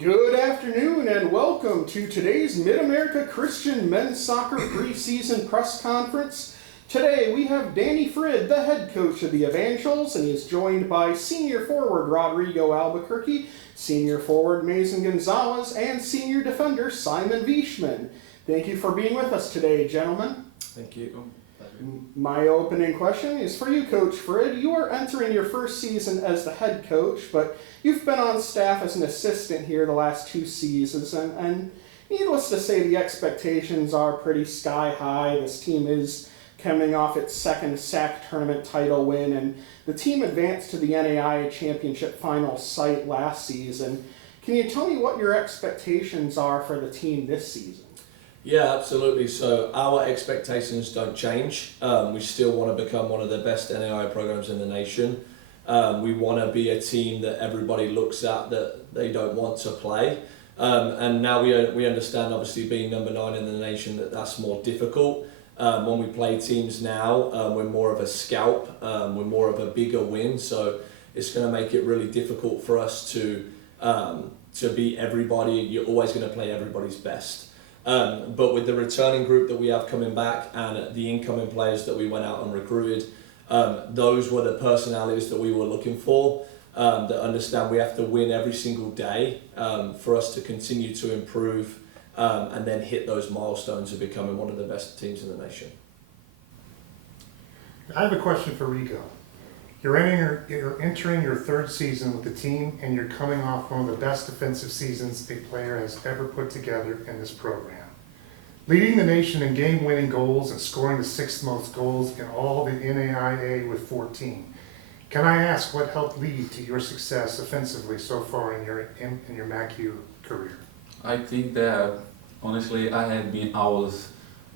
Good afternoon and welcome to today's Mid-America Christian Men's Soccer Preseason Press Conference. Today we have Danny Frid, the head coach of the Evangelos, and he is joined by senior forward Rodrigo Albuquerque, senior forward Mason Gonzalez, and senior defender Simon Wieschemann. Thank you for being with us today, gentlemen. Thank you. My opening question is for you, Coach Frid. You are entering your first season as the head coach, but you've been on staff as an assistant here the last 2 seasons, and needless to say, the expectations are pretty sky high. This team is coming off its second SAC tournament title win, and the team advanced to the NAIA Championship final site last season. Can you tell me what your expectations are for the team this season? Yeah, absolutely. So our expectations don't change. We still want to become one of the best NAIA programs in the nation. We want to be a team that everybody looks at that they don't want to play. And now we understand, obviously, being number 9 in the nation, that's more difficult. When we play teams now, we're more of a scalp. We're more of a bigger win. So it's going to make it really difficult for us to beat everybody. You're always going to play everybody's best. But with the returning group that we have coming back and the incoming players that we went out and recruited, those were the personalities that we were looking for, that understand we have to win every single day for us to continue to improve and then hit those milestones of becoming one of the best teams in the nation. I have a question for Rico. You're entering your 3rd season with the team, and you're coming off one of the best defensive seasons a player has ever put together in this program. Leading the nation in game-winning goals and scoring the 6th most goals in all the NAIA with 14. Can I ask what helped lead to your success offensively so far in your MACU career? I think that, honestly, I had been always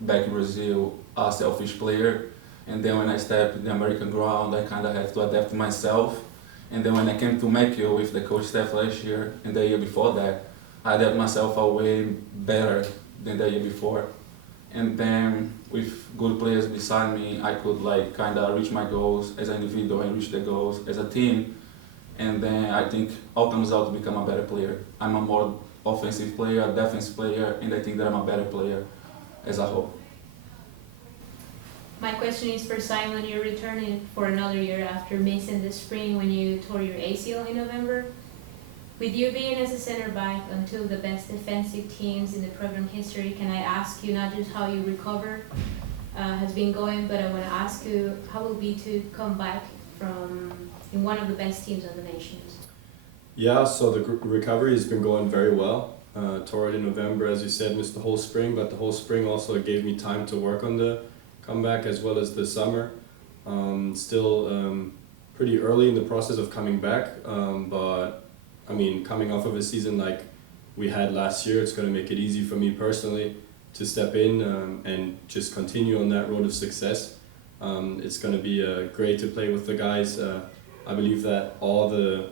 back in Brazil a selfish player. And then when I stepped in the American ground, I kind of had to adapt myself. And then when I came to MACU with the coach staff last year and the year before that, I adapted myself a way better than the year before. And then with good players beside me, I could kind of reach my goals as an individual and reach the goals as a team. And then I think all comes out to become a better player. I'm a more offensive player, a defensive player, and I think that I'm a better player as a whole. My question is for Simon. You're returning for another year after missing the spring when you tore your ACL in November. With you being as a center back on 2 of the best defensive teams in the program history, can I ask you not just how you recover has been going, but I want to ask you how it will be to come back in one of the best teams of the nation? Yeah, so the recovery has been going very well. Tore it in November, as you said, missed the whole spring, but the whole spring also gave me time to work on the comeback as well as the summer. Still pretty early in the process of coming back, but I mean, coming off of a season like we had last year, it's going to make it easy for me personally to step in and just continue on that road of success. It's going to be great to play with the guys. I believe that all the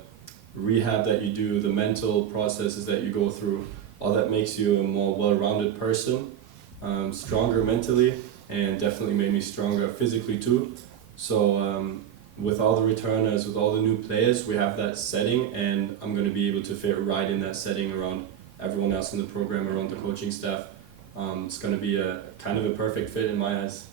rehab that you do, the mental processes that you go through, all that makes you a more well-rounded person, stronger mentally, and definitely made me stronger physically too. So with all the returners, with all the new players, we have that setting, and I'm going to be able to fit right in that setting around everyone else in the program, around the coaching staff. It's going to be a kind of a perfect fit in my eyes.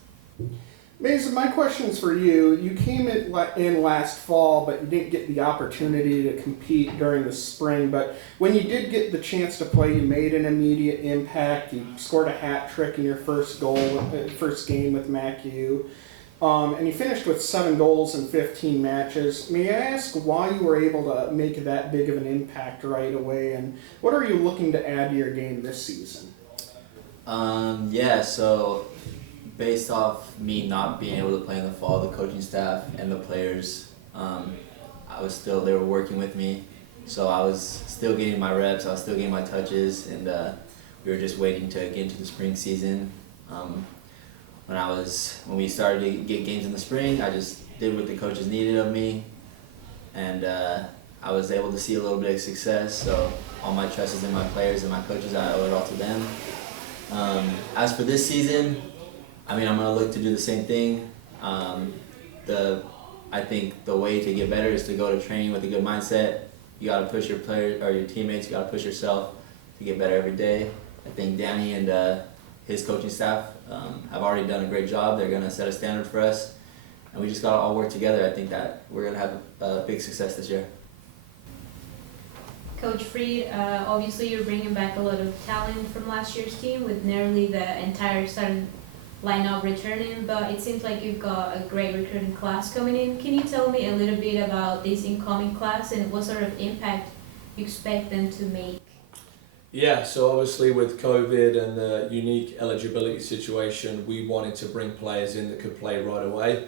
Mason, my question's for you. You came in last fall, but you didn't get the opportunity to compete during the spring. But when you did get the chance to play, you made an immediate impact. You scored a hat trick in your first game with MACU. And you finished with 7 goals in 15 matches. May I ask why you were able to make that big of an impact right away? And what are you looking to add to your game this season? So based off me not being able to play in the fall, the coaching staff and the players, they were working with me. So I was still getting my reps, I was still getting my touches, and we were just waiting to get into the spring season. When we started to get games in the spring, I just did what the coaches needed of me, and I was able to see a little bit of success. So all my trust is in my players and my coaches. I owe it all to them. As for this season, I'm going to look to do the same thing. I think the way to get better is to go to training with a good mindset you got to push your players or your teammates. You got to push yourself to get better every day. I think Danny and his coaching staff have already done a great job. They're going to set a standard for us, and we just got to all work together. I think that we're going to have a big success this year. Coach Frid, obviously you're bringing back a lot of talent from last year's team with nearly the entire starting lineup returning, but it seems like you've got a great recruiting class coming in. Can you tell me a little bit about this incoming class and what sort of impact you expect them to make? Yeah, so obviously with COVID and the unique eligibility situation, we wanted to bring players in that could play right away.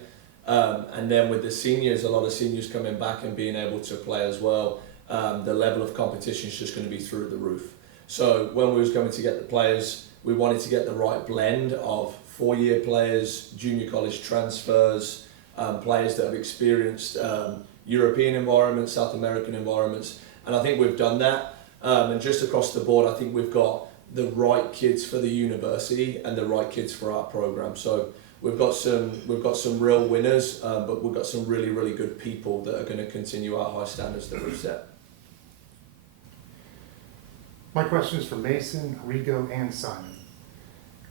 And then with the seniors, a lot of seniors coming back and being able to play as well, the level of competition is just going to be through the roof. So when we was going to get the players, we wanted to get the right blend of 4-year players, junior college transfers, players that have experienced European environments, South American environments, and I think we've done that. And just across the board, I think we've got the right kids for the university and the right kids for our program. So we've got some real winners, but we've got some really good people that are going to continue our high standards that we've set. My question is for Mason, Rigo, and Simon.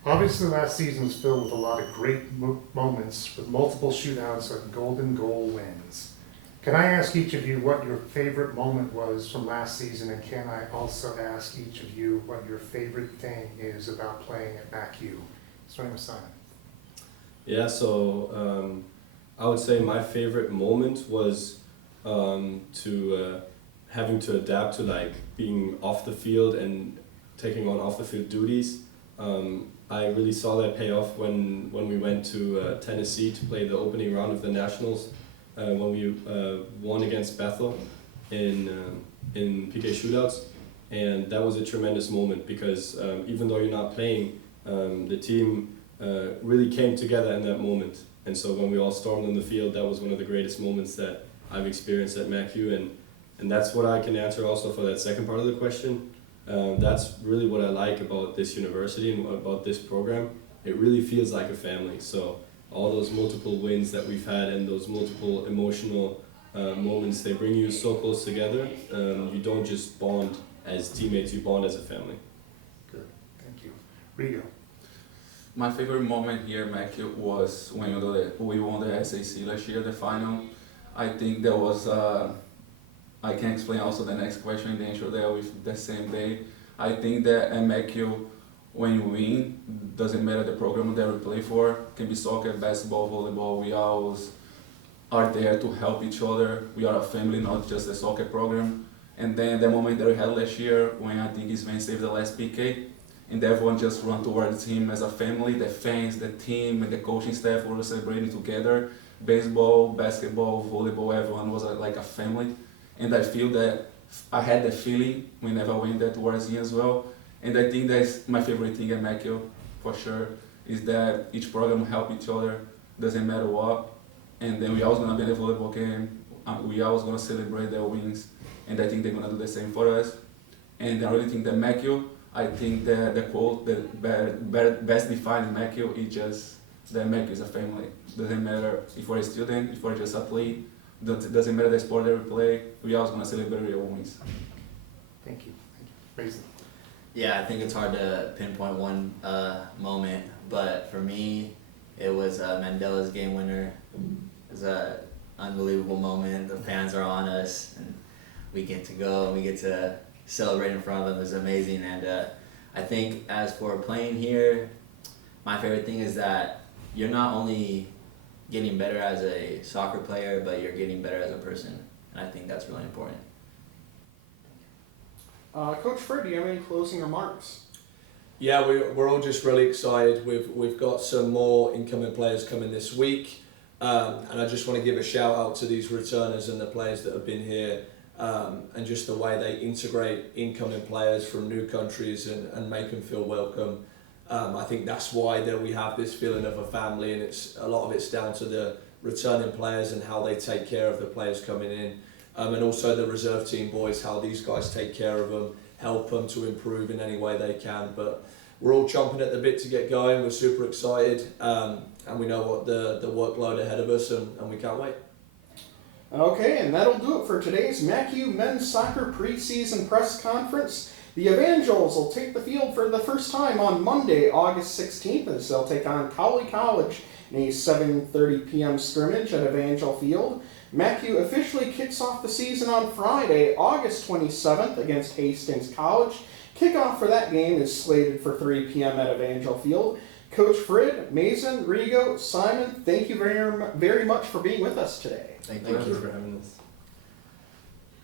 Obviously, last season was filled with a lot of great moments with multiple shootouts and golden goal wins. Can I ask each of you what your favorite moment was from last season, and can I also ask each of you what your favorite thing is about playing at MACU? Starting with Simon. Yeah, so I would say my favorite moment was having to adapt to like being off the field and taking on off the field duties. I really saw that pay off when we went to Tennessee to play the opening round of the Nationals, when we won against Bethel in PK shootouts, and that was a tremendous moment because even though you're not playing, the team really came together in that moment. And so when we all stormed on the field, that was one of the greatest moments that I've experienced at MACU, and that's what I can answer also for that second part of the question. That's really what I like about this university and about this program. It really feels like a family. So all those multiple wins that we've had and those multiple emotional moments, they bring you so close together. You don't just bond as teammates, you bond as a family. Good, thank you. Rigo. My favorite moment here at MACU was when we won the SAC last year, the final. I think there was, I can explain also the next question, the answer there with the same day. I think that at MACU, when you win, doesn't matter the program that we play for, can be soccer, basketball, volleyball, we always are there to help each other. We are a family, not just a soccer program. And then the moment that we had last year, when I think Sven saved the last PK, and everyone just run towards him as a family, the fans, the team, and the coaching staff were celebrating together. Baseball, basketball, volleyball, everyone was like a family. And I feel that I had that feeling whenever I went there towards him as well. And I think that's my favorite thing at MACU, for sure, is that each program help each other, doesn't matter what. And then we always gonna be in the volleyball game, we always gonna celebrate their wins, and I think they're gonna do the same for us. And I really think that MACU, I think that the quote that best defined MACU is just that MACU is a family. Doesn't matter if we're a student, if we're just an athlete, doesn't matter the sport that we play, we always gonna celebrate your wins. Thank you. Mason. Yeah, I think it's hard to pinpoint one moment, but for me, it was Mandela's game winner. It was an unbelievable moment. The fans are on us, and we get to go and we get to celebrate in front of them. It was amazing. And I think as for playing here, my favorite thing is that you're not only getting better as a soccer player, but you're getting better as a person. And I think that's really important. Coach Frid, do you have any closing remarks? Yeah, we're all just really excited. We've got some more incoming players coming this week, and I just want to give a shout out to these returners and the players that have been here, and just the way they integrate incoming players from new countries and make them feel welcome. I think that's why that we have this feeling of a family, and a lot of it's down to the returning players and how they take care of the players coming in. And also the reserve team boys, how these guys take care of them, help them to improve in any way they can. But we're all chomping at the bit to get going. We're super excited, and we know what the workload ahead of us, and we can't wait. Okay, and that'll do it for today's MACU men's soccer preseason press conference. The Evangels will take the field for the first time on Monday, August 16th, as they'll take on Cowley College in a 7:30 p.m. scrimmage at Evangel Field. MACU officially kicks off the season on Friday, August 27th against Hastings College. Kickoff for that game is slated for 3 p.m. at Evangel Field. Coach Frid, Mason, Rigo, Simon, thank you very much for being with us today. Thank Thank you. you for having us.